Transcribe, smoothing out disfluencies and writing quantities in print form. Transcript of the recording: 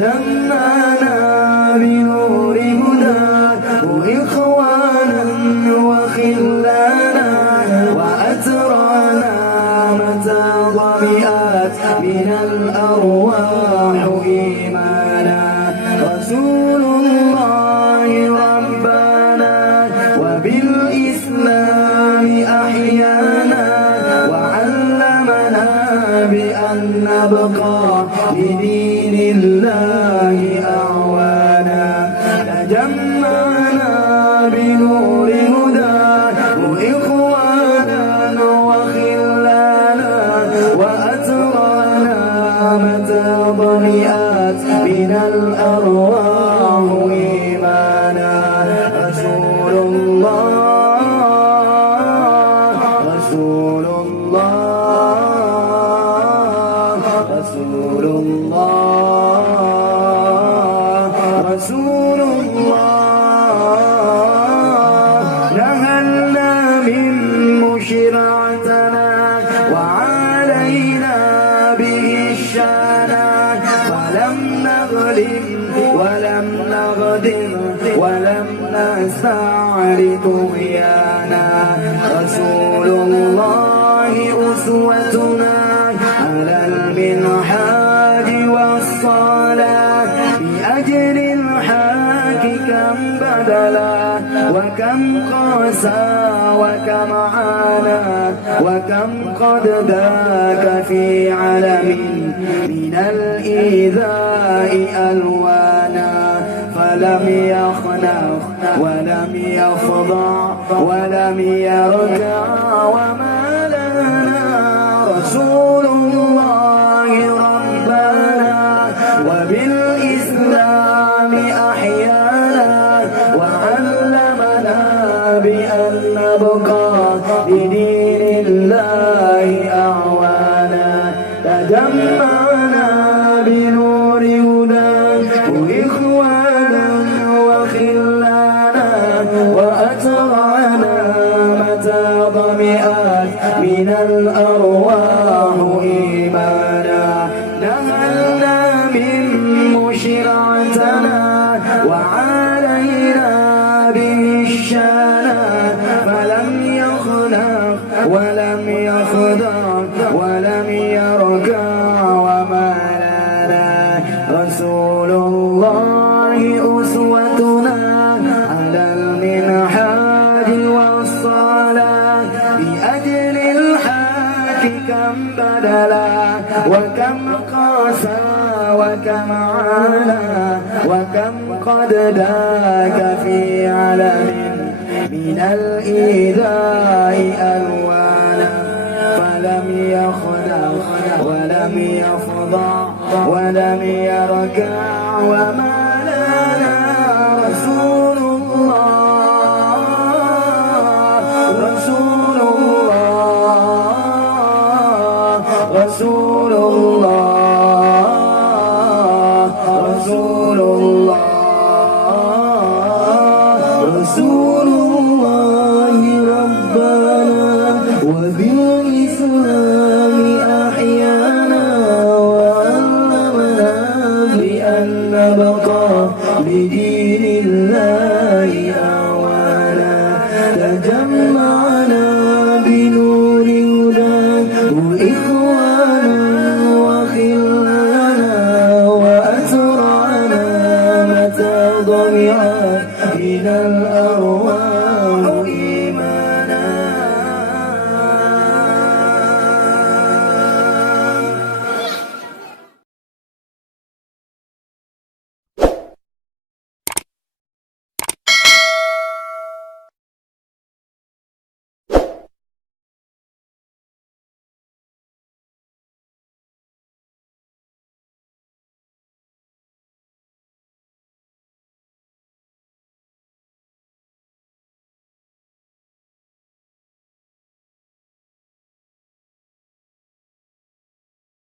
جمعنا بنور هداك إخوانا وخلانا وأترانا متى ظمئات من الأرواح إيمانا رسول الله ربنا وبالإسلام أحيانا وعلمنا بأن نبقى لدين الله أعوانا تجمعنا بنور هداه إخوانا وخلانا وأترانا متى ضمئات من الأرواح إيمانا رسول الله رسول الله رسول الله رسول الله نهلنا من مشرعتنا وعلينا به الشانا فلم نظلم ولم نغدر ولم نستعر طغيانا رسول الله أسوتنا على المنحاج والصلاة بأجر الحاج كم بدلا وكم قاسى وكم عانى وكم قد ذاك في علم من الإيذاء ألوانا فلم يخنف ولم يخضع ولم يركع وما لنا رسول الله ربنا وبالإسلام أحيانا وعلمنا بأن نبقى لدين الله أعوانا تجمعنا بنور هداه إخوانا وخلانا وأترانا متى ضمئات من الأرواح إيمانا نهلنا من مشرعتنا وعلينا به الشانا فلم يخنف ولم يخضع ولم يركع وما لنا رسول الله أسوتنا على المنحاج والصلاة بأجل الحاج كم بدلا وكم قاسى وكم عانى وكم قد ذاك في علم من الإيذاء ألوانا فلم يخنف ولم يخضع ولم يركع وما لنا رسول الله رسول الله رسول الله رسول الله رسول الله ربنا وبالإسلام أحيانا وعلمنا بأن نبقى بدين